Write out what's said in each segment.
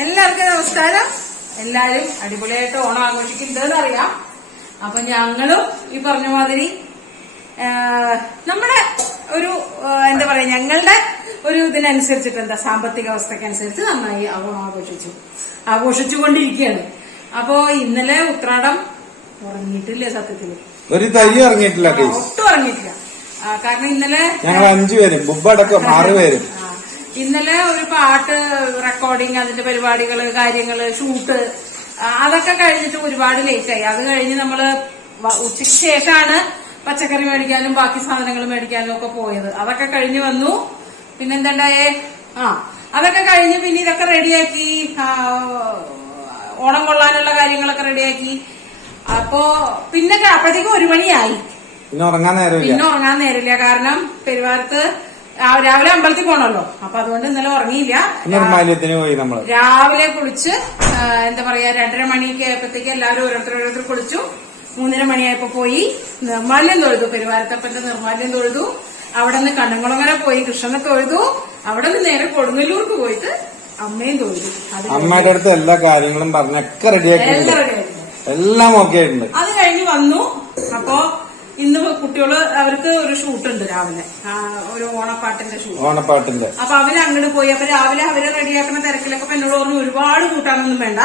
എല്ലാവർക്കും നമസ്കാരം. എല്ലാരും അടിപൊളിയായിട്ട് ഓണം ആഘോഷിക്കുന്നുണ്ടെന്ന് അറിയാം. അപ്പൊ ഞങ്ങളും ഈ പറഞ്ഞ മാതിരി നമ്മുടെ ഒരു എന്താ പറയാ ഞങ്ങളുടെ ഒരു ഇതിനനുസരിച്ചിട്ട് എന്താ സാമ്പത്തിക അവസ്ഥക്കനുസരിച്ച് നന്നായി ഓണം ആഘോഷിച്ചു. ആഘോഷിച്ചുകൊണ്ടിരിക്കുകയാണ്. അപ്പോ ഇന്നലെ ഉത്രാടം ഉറങ്ങിയിട്ടില്ല സത്യത്തിൽ. ഒരു തരി ഇറങ്ങിയിട്ടില്ല ഒട്ടും ഇറങ്ങിയിട്ടില്ല കാരണം ഇന്നലെ ഞങ്ങൾ അഞ്ചു പേരും ബുബ് ഇന്നലെ ഒരു പാട്ട് റെക്കോർഡിങ് അതിന്റെ പരിപാടികൾ കാര്യങ്ങൾ ഷൂട്ട് അതൊക്കെ കഴിഞ്ഞിട്ട് ഒരുപാട് ലേറ്റായി അത് കഴിഞ്ഞ് നമ്മൾ വ- ഉച്ചയ്ക്ക് ശേഷമാണ് പച്ചക്കറി മേടിക്കാനും ബാക്കി സാധനങ്ങൾ മേടിക്കാനും ഒക്കെ പോയത്. അതൊക്കെ കഴിഞ്ഞ് വന്നു. പിന്നെന്തണ്ടായേ? ആ അതൊക്കെ കഴിഞ്ഞ് പിന്നെ ഇതൊക്കെ റെഡിയാക്കി ഓണം കൊള്ളാനുള്ള കാര്യങ്ങളൊക്കെ റെഡിയാക്കി അപ്പോ പിന്നെ അപ്പോഴത്തേക്കും ഒരു മണിയായി. പിന്നെ ഉറങ്ങാൻ നേരമില്ല. കാരണം പെരുവാരത്ത് രാവിലെ അമ്പലത്തിൽ പോണല്ലോ. അപ്പൊ അതുകൊണ്ട് ഇന്നലെ ഉറങ്ങിയില്ല. നിർമാല്യത്തിന് പോയി നമ്മൾ രാവിലെ കുളിച്ച് എന്താ പറയാ രണ്ടര മണിയൊക്കെ ആയപ്പോഴത്തേക്ക് എല്ലാവരും ഓരോരുത്തർ ഓരോരുത്തർ കുളിച്ചു. മൂന്നര മണിയായപ്പോ പോയി. നിർമാല്യം തൊഴുതു. പെരുവാരത്തപ്പന്റെ നിർമാല്യം തൊഴുതു. അവിടെ നിന്ന് കണ്ണംകുളങ്ങര പോയി. കൃഷ്ണനെ തൊഴുതു. അവിടെ നിന്ന് നേരെ കൊടുങ്ങല്ലൂർക്ക് പോയിട്ട് അമ്മയും തൊഴുതു. അമ്മയുടെ അടുത്ത് എല്ലാ കാര്യങ്ങളും പറഞ്ഞൊക്കെ റെഡിയാക്കി എല്ലാം എല്ലാം ഓക്കെ ആയിട്ടുണ്ട്. അത് കഴിഞ്ഞ് വന്നു. അപ്പോ ഇന്ന് കുട്ടികൾ അവർക്ക് ഒരു ഷൂട്ട് ഉണ്ട് രാവിലെ ഒരു ഓണപ്പാട്ടിന്റെ ഷൂട്ട് ഓണപ്പാട്ടിന്റെ. അപ്പൊ അവർ അങ്ങോട്ട് പോയി. അപ്പൊ രാവിലെ അവരെ റെഡിയാക്കുന്ന തിരക്കിലൊക്കെ എന്നോട് പറഞ്ഞു ഒരുപാട് കൂട്ടാനൊന്നും വേണ്ട.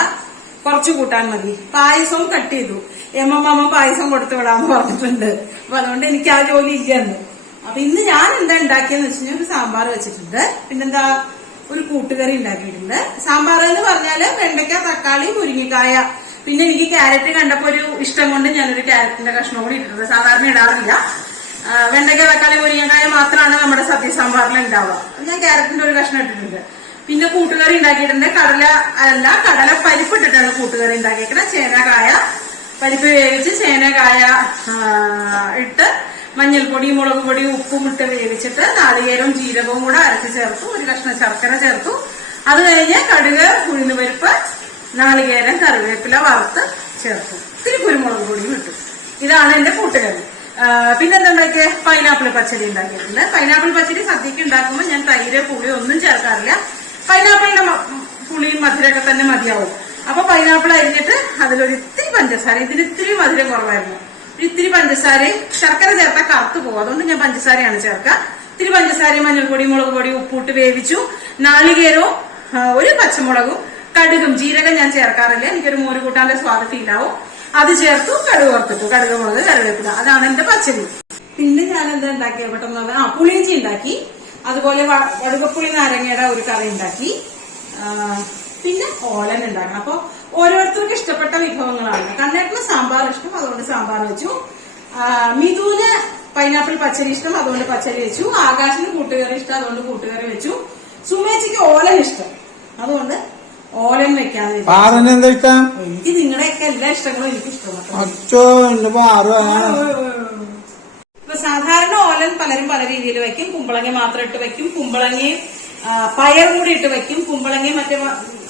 കുറച്ച് കൂട്ടാൻ മതി. പായസവും കട്ട് ചെയ്തു. എമ്മമ്മ പായസം കൊടുത്തു വിടാന്ന് പറഞ്ഞിട്ടുണ്ട്. അപ്പൊ അതുകൊണ്ട് എനിക്ക് ആ ജോലി ഇല്ലെന്ന് അപ്പൊ ഇന്ന് ഞാൻ എന്താ ഉണ്ടാക്കിയെന്ന് വെച്ച് കഴിഞ്ഞാൽ ഒരു സാമ്പാർ വെച്ചിട്ടുണ്ട്. പിന്നെന്താ ഒരു കൂട്ടുകറി ഉണ്ടാക്കിയിട്ടുണ്ട്. സാമ്പാർ എന്ന് പറഞ്ഞാൽ വെണ്ടയ്ക്ക തക്കാളി മുരിങ്ങക്കായ പിന്നെ എനിക്ക് ക്യാരറ്റ് കണ്ടപ്പോ ഒരു ഇഷ്ടം കൊണ്ട് ഞാനൊരു ക്യാരറ്റിന്റെ കഷ്ണം കൂടി ഇട്ടിട്ടുണ്ട്. സാധാരണ ഇടാറില്ല. വെണ്ടയ്ക്ക തക്കാളി മുരിങ്ങക്കായ മാത്രമാണ് നമ്മുടെ സദ്യ സാമ്പാറിൽ ഉണ്ടാവുക. ഞാൻ ക്യാരറ്റിന്റെ ഒരു കഷ്ണം ഇട്ടിട്ടുണ്ട്. പിന്നെ കൂട്ടുകറി ഉണ്ടാക്കിയിട്ടുണ്ട്. കടല അല്ല കടല പരിപ്പ് ഇട്ടിട്ടാണ് കൂട്ടുകറി ഉണ്ടാക്കിയിരിക്കുന്നത് ചേനക്കായ പരിപ്പ് വേവിച്ച് ചേനക്കായ ഇട്ട് മഞ്ഞൾപ്പൊടി മുളക് പൊടി ഉപ്പും ഇട്ട് വേവിച്ചിട്ട് നാളികേരവും ജീരകവും കൂടെ അരച്ച് ചേർത്തു. ഒരു കഷ്ണം ശർക്കര ചേർത്തു. അത് കഴിഞ്ഞ് കടുക് ഉഴുന്നുപരിപ്പ് നാളികേരം കറിവേപ്പില വറുത്ത് ചേർക്കും. ഇത്തിരി കുരുമുളക് പൊടിയും ഇട്ടു. ഇതാണ് എന്റെ കൂട്ടുകറി. പിന്നെ പിന്നെന്താ ഉണ്ടാക്കിയ പൈനാപ്പിൾ പച്ചടി ഉണ്ടാക്കിയിട്ടുണ്ട് പൈനാപ്പിൾ പച്ചടി സദ്യക്ക് ഉണ്ടാക്കുമ്പോൾ ഞാൻ തൈര് പുളി ഒന്നും ചേർക്കാറില്ല. പൈനാപ്പിളിന്റെ പുളിയും മധുരമൊക്കെ തന്നെ മതിയാവും. അപ്പൊ പൈനാപ്പിൾ അരിഞ്ഞിട്ട് അതിലൊരു ഇത്തിരി പഞ്ചസാര ഇതിന് ഇത്തിരി മധുരം കുറവായിരുന്നു. ഇത്തിരി പഞ്ചസാരയും ശർക്കര ചേർത്താൽ കറുത്തു പോകും. അതുകൊണ്ട് ഞാൻ പഞ്ചസാരയാണ് ചേർക്കുക ഇത്തിരി പഞ്ചസാരയും മഞ്ഞൾപ്പൊടി മുളക് പൊടി ഉപ്പൂട്ട് വേവിച്ചു. നാളികേരവും ഒരു പച്ചമുളകും കടുകും ജീരകം ഞാൻ ചേർക്കാറില്ല. എനിക്കൊരു മോര് കൂട്ടാന്റെ സ്വാദ് ഫീലാവും. അത് ചേർത്തു കടുക് വറുത്തിട്ടു. കടുക് മുളക് കറിവേപ്പില. അതാണ് എന്റെ പച്ചരി പിന്നെ ഞാൻ എന്താ ഉണ്ടാക്കിയ? പെട്ടെന്ന് പറഞ്ഞാൽ ആ പുളിയിഞ്ചി ഉണ്ടാക്കി. അതുപോലെ വടുകപ്പുളി നാരങ്ങയുടെ ഒരു കറി ഉണ്ടാക്കി. പിന്നെ ഓലൻ ഉണ്ടാക്കണം. അപ്പൊ ഓരോരുത്തർക്കും ഇഷ്ടപ്പെട്ട വിഭവങ്ങളാണ്. കണ്ണേട്ടിന് സാമ്പാർ ഇഷ്ടം അതുകൊണ്ട് സാമ്പാർ വെച്ചു. മിഥുന് പൈനാപ്പിൾ പച്ചരി ഇഷ്ടം അതുകൊണ്ട് പച്ചരി വെച്ചു. ആകാശിന് കൂട്ടുകറി ഇഷ്ടം അതുകൊണ്ട് കൂട്ടുകറി വെച്ചു. സുമേച്ചിക്ക് ഓലൻ ഇഷ്ടം. അതുകൊണ്ട് ഓലൻ വെക്കാന്ന് വിചാരിച്ചു. പാറിന് എന്താ ഇഷ്ടം? എനിക്ക് നിങ്ങളുടെയൊക്കെ എല്ലാ ഇഷ്ടങ്ങളും എനിക്ക് ഇഷ്ടമാണ് അച്ചോ എന്റെ പാറു ഇപ്പൊ സാധാരണ ഓലൻ പലരും പല രീതിയിൽ വെക്കും. കുമ്പളങ്ങ മാത്രം ഇട്ട് വെക്കും. കുമ്പളങ്ങയും പയറും കൂടി ഇട്ട് വെക്കും. കുമ്പളങ്ങയും മറ്റേ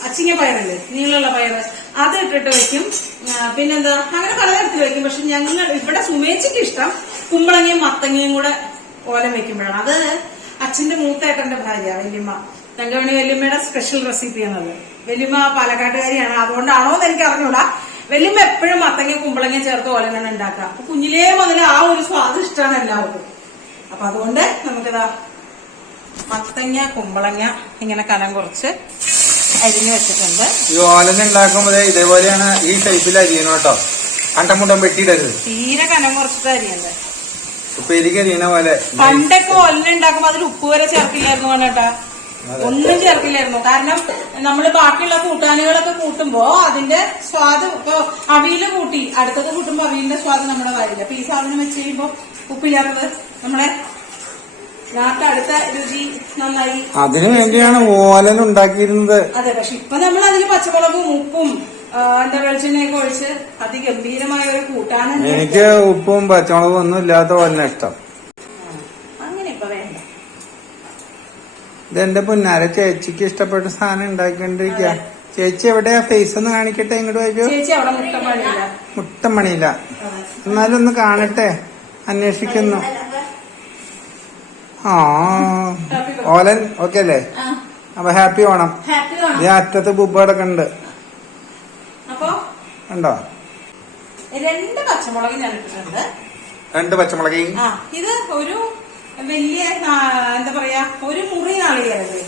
അച്ചിങ്ങ പയറല്ലേ? നീളമുള്ള പയറ് അത് ഇട്ടിട്ട് വെക്കും. പിന്നെന്താ? അങ്ങനെ പലതരത്തിൽ വെക്കും. പക്ഷെ ഞങ്ങൾ ഇവിടെ സുമേച്ചിക്ക് ഇഷ്ടം കുമ്പളങ്ങയും മത്തങ്ങയും കൂടെ ഓലൻ വെക്കുമ്പോഴാണ്. അത് അച്ഛന്റെ മൂത്തേട്ടന്റെ ഭാര്യ വല്യമ്മ. തങ്കവണി വല്യമ്മയുടെ സ്പെഷ്യൽ റെസിപ്പിയാണത് വല്യമ്മ പാലക്കാട്ടുകാരിയാണ്. അതുകൊണ്ടാണോ എന്ന് എനിക്ക് അറിഞ്ഞൂടാ. വല്യമ്മ എപ്പോഴും മത്തങ്ങ കുമ്പളങ്ങ ചേർത്ത് ഓലനാണ് ഉണ്ടാക്കുക. അപ്പൊ കുഞ്ഞിലേ മുതൽ ആ ഒരു സ്വാദ് ഇഷ്ടമാണ് എല്ലാവർക്കും. അപ്പൊ അതുകൊണ്ട് നമുക്കിതാ മത്തങ്ങ കുമ്പളങ്ങ ഇങ്ങനെ കനം കുറച്ച് അരിഞ്ഞു വെച്ചിട്ടുണ്ട്. ഈ ഓലന ഉണ്ടാക്കുമ്പോൾ ഇതേപോലെയാണ് ഈ ടൈപ്പിൽ അരിയണം കേട്ടോ. കണ്ടമുണ്ടം വെട്ടിയിടരുത്. തീരെ കനം കുറച്ചിട്ട് അരിയണ്ടേ പോലെ. പണ്ടൊക്കെ ഒല്ലുണ്ടാക്കുമ്പോ അതിൽ ഉപ്പ് വരെ ചേർക്കില്ലായിരുന്നു വേണ്ടേട്ടാ ഒന്നും ചേർക്കില്ലായിരുന്നു. കാരണം നമ്മൾ ബാക്കിയുള്ള കൂട്ടാനുകളൊക്കെ കൂട്ടുമ്പോ അതിന്റെ സ്വാദ് ഇപ്പൊ അവിയിൽ കൂട്ടി അടുത്തത് കൂട്ടുമ്പോ അവിയലിന്റെ സ്വാദ് നമ്മുടെ വരില്ല അപ്പൊ ഈ സാധനം വെച്ച് കഴിയുമ്പോ ഉപ്പില്ലാത്തത് നമ്മുടെ അടുത്ത രുചി നന്നായി. അതിനു വേണ്ടിയാണ് ഓലൻ ഉണ്ടാക്കിയിരുന്നത്. അതെ പക്ഷെ ഇപ്പൊ നമ്മൾ അതിന് പച്ചമുളകും ഉപ്പും എന്താ വെളിച്ചെണ്ണയൊക്കെ ഒഴിച്ച് അതിഗംഭീരമായ ഒരു കൂട്ടാണ് എനിക്ക് ഉപ്പും പച്ചമുളകും ഒന്നും ഇല്ലാത്ത ഓലന ഇഷ്ടം അങ്ങനെ ഇപ്പൊ വേണ്ട ഇതെന്റെ പൊന്നാര ചേച്ചിക്ക് ഇഷ്ടപ്പെട്ട സാധനം ഉണ്ടാക്കിക്കൊണ്ടിരിക്കുക ചേച്ചി എവിടെയാ? ഫേസ് ഒന്ന് കാണിക്കട്ടെ ഇങ്ങോട്ട് വരൂ. ചേച്ചി അവിടെ മുട്ട പണിയില്ല മുട്ടമണിയില്ല എന്നാലും ഒന്ന് കാണട്ടെ. അന്വേഷിക്കുന്നു. ആ ഓലൻ ഓക്കെ അല്ലേ? അപ്പൊ ഹാപ്പി ഓണം. ഹാപ്പി ഈ അറ്റത്ത് ബുബടൊക്കെ ഉണ്ട് ഉണ്ടോ? രണ്ട് പച്ചമുളക് ഞാൻ ഇട്ടിട്ടുണ്ട്. രണ്ട് പച്ചമുളക്. ഇത് ഒരു വലിയ എന്താ പറയാ ഒരു മുറി നാളികേരല്ലേ.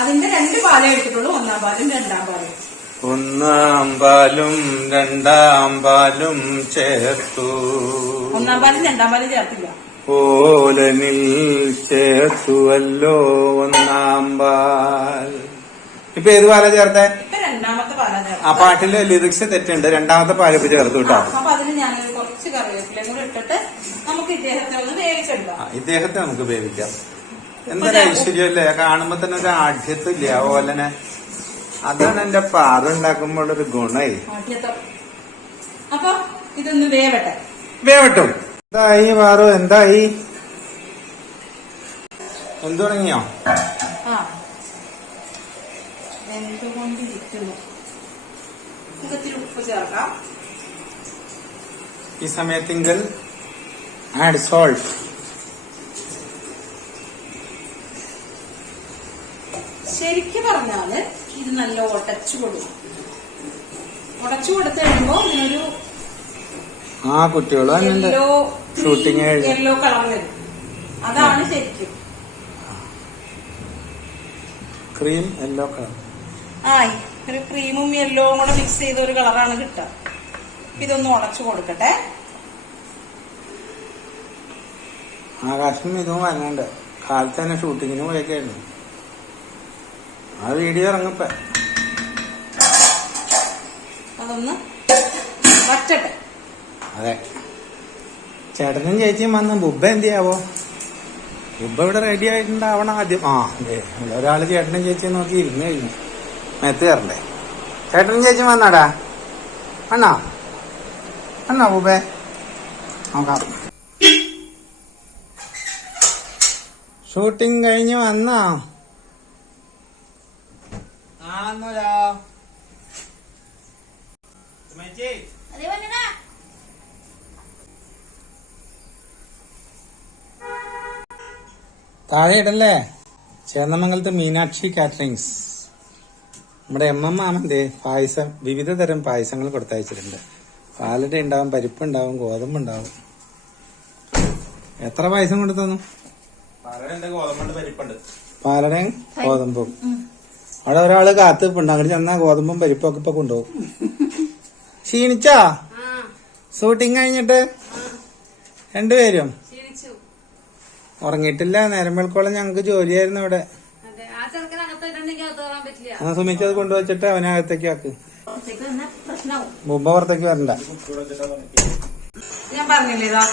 അതിന്റെ രണ്ട് പാലേ എടുത്തിട്ടുള്ളൂ ഒന്നാം പാലും രണ്ടാം പാലും. ഒന്നാം പാലും രണ്ടാം പാലും ചേർത്തു. ഒന്നാം പാലും രണ്ടാം പാലും ചേർത്തില്ല. പോലനിൽ ചേർത്തുവല്ലോ ഒന്നാം പാൽ. ഇപ്പൊ ഏത് പാല ചേർത്തേ? രണ്ടാമത്തെ പാലാ ആ പാട്ടിലെ ലിറിക്സ് തെറ്റുണ്ട്. രണ്ടാമത്തെ പാൽ ചേർത്ത് ചേർത്തു കേട്ടോ. അപ്പൊ അതിന് ഞാൻ കുറച്ച് കറിവേപ്പിലയും കൂടെ ഇട്ടിട്ട് നമുക്ക് ഇദ്ദേഹത്തെ ഒന്ന് വേവിച്ചെടുക്കാം. ഇദ്ദേഹത്തെ നമുക്ക് ഉപയോഗിക്കാം എന്തൊരു ഐശ്വര്യമല്ലേ കാണുമ്പോ തന്നെ ഒരു ആഢ്യത്തില്ല അതുപോലെ അതാണ് എന്റെ പാത ഉണ്ടാക്കുമ്പോൾ ഒരു ഗുണേ. അപ്പൊ ഇതൊന്ന് വേവട്ടെ. വേവട്ടും. എന്തായി പാറു എന്തായി? എന്തു തുടങ്ങിയോ ഉപ്പ് ചേർക്കാം. ഈ സമയത്തെങ്കിൽ ആഡ് സോൾട്ട് ശരിക്കും പറഞ്ഞാൽ ഇത് നല്ല ഉടച്ചു കൊടുക്കും. ഉടച്ചു കൊടുത്തു കഴിയുമ്പോ ഇതിനൊരു ആ കുട്ടികളോ ഷൂട്ടിങ് യെല്ലോ കളർ വരും. അതാണ് ശരിക്കും. ക്രീം യെല്ലോ കളർ ആ ഒരു ക്രീമും യെല്ലോവും കൂടെ മിക്സ് ചെയ്ത ഒരു കളറാണ് കിട്ടുക. ഇതൊന്ന് ഉടച്ചു കൊടുക്കട്ടെ. ആകാശം ഇതും വരങ്ങണ്ട് കാലത്ത് തന്നെ ഷൂട്ടിങ്ങിന് പോയൊക്കെയായിരുന്നു ആ വീഡിയോ ഇറങ്ങപ്പ. അതൊന്ന് വറ്റട്ടെ. അതെ. ചേട്ടനും ചേച്ചിയും വന്ന് ബുബ എന്ത് ചെയ്യാവോ? ബുബ ഇവിടെ റെഡി ആയിട്ടുണ്ടാവണം ആദ്യം. ആ അതെ ഒരാൾ ചേട്ടനും ചേച്ചിയും നോക്കി ഇരുന്ന് കഴിഞ്ഞു. മെത്ത് കയറണ്ടേ ചേട്ടനും ചേച്ചി വന്നാടാ. അണ്ണാ അണ്ണാ ബുബേ നോക്കാം. ഷൂട്ടിംഗ് കഴിഞ്ഞ് വന്നാ? താഴെ ഇടല്ലേ? ചേന്നമംഗലത്ത് മീനാക്ഷി കാറ്ററിങ്സ് നമ്മുടെ എം എം മാമന്റെ പായസം വിവിധ തരം പായസങ്ങൾ കൊടുത്തയച്ചിട്ടുണ്ട്. പാലട ഉണ്ടാവും പരിപ്പ് ഉണ്ടാവും ഗോതമ്പ് ഉണ്ടാവും. എത്ര പായസം കൊണ്ടു തന്നു പാലടയും ഗോതമ്പും. അവിടെ ഒരാൾ കാത്തു നിൽപ്പുണ്ട് അങ്ങോട്ട് ചെന്നാ ഗോതമ്പും പരിപ്പും ഒക്കെ ഇപ്പൊ കൊണ്ടുപോകും. ക്ഷീണിച്ചാ? ഷൂട്ടിങ് കഴിഞ്ഞിട്ട്? രണ്ടുപേരും? ഉറങ്ങിയിട്ടില്ല. നേരം വെളുക്കോളം ഞങ്ങക്ക് ജോലിയായിരുന്നു ഇവിടെ എന്നാ സുമിച്ച് അത് കൊണ്ടുവച്ചിട്ട് അവനകത്തേക്ക് ആക്ക്. അപ്പോഴത്തേക്ക് തന്നെ പ്രശ്നമാവും മുമ്പ് പുറത്തേക്ക് വരണ്ട. ഞാൻ പറഞ്ഞില്ലേ ഇതാ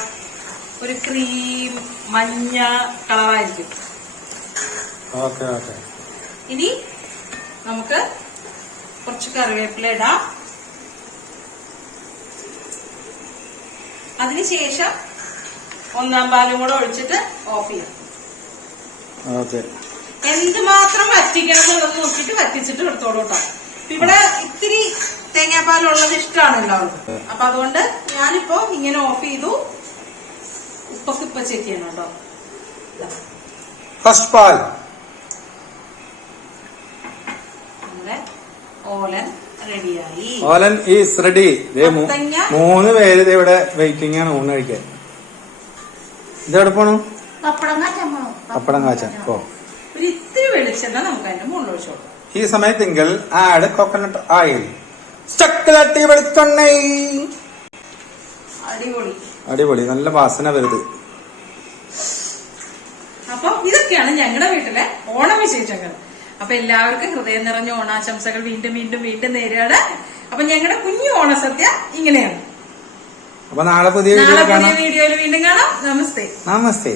ഒരു ക്രീം മഞ്ഞ കളറായിരിക്കും. Okay okay. ഇനി നമുക്ക് കുറച്ച് കറിവേപ്പില ഇടാം. അതിനുശേഷം ഒന്നാം പാലും കൂടെ ഒഴിച്ചിട്ട് ഓഫ് ചെയ്യാം. ഓക്കെ. എന്തുമാത്രം വറ്റിക്കണം എന്നുള്ളത് നോക്കിയിട്ട് വറ്റിച്ചിട്ട് എടുത്തോളൂ കേട്ടോ. ഇവിടെ ഇത്തിരി തേങ്ങാപ്പാലുള്ളത് ഇഷ്ടമാണ് എല്ലാവർക്കും. അപ്പൊ അതുകൊണ്ട് ഞാനിപ്പോ ഇങ്ങനെ ഓഫ് ചെയ്തു. ഉപ്പൊക്കെ ഇപ്പൊ ചെക്ക് ചെയ്യണം കേട്ടോ. ഫസ്റ്റ് പാൽ. നമ്മുടെ ഓലൻ റെഡിയായി. Olan is ready. മൂന്ന് പേര് ദേ ഇവിടെ വെയിറ്റിംഗ് ആണ് ഊണ് കഴിക്കാൻ. ഇതെവിടെ പോണു? പപ്പടം കാച്ചാൻ പോണോ. പപ്പടം കാച്ചാൻ. ഓ. ഒരു ഇത്തിരി വെളിച്ചെണ്ണ നമുക്ക് അതിന്റെ മുകളിൽ ഒഴിച്ചു കൊടുക്കാം ഈ സമയത്തെങ്കിൽ ആഡ് കോക്കനട്ട് ഓയിൽ ചക്കലട്ടി വെളിച്ചെണ്ണ. അടിപൊളി. അടിപൊളി. നല്ല വാസന വരുത്. അപ്പൊ ഇതൊക്കെയാണ് ഞങ്ങളുടെ വീട്ടിലെ ഓണവിശേഷങ്ങൾ. അപ്പൊ എല്ലാവർക്കും ഹൃദയം നിറഞ്ഞ ഓണാശംസകൾ വീണ്ടും വീണ്ടും വീണ്ടും നേരിടാണ് അപ്പൊ ഞങ്ങളുടെ കുഞ്ഞു ഓണസദ്യ ഇങ്ങനെയാണ്. അപ്പൊ നാളെ പുതിയ വീഡിയോയിൽ വീണ്ടും കാണാം. നമസ്തേ. നമസ്തേ.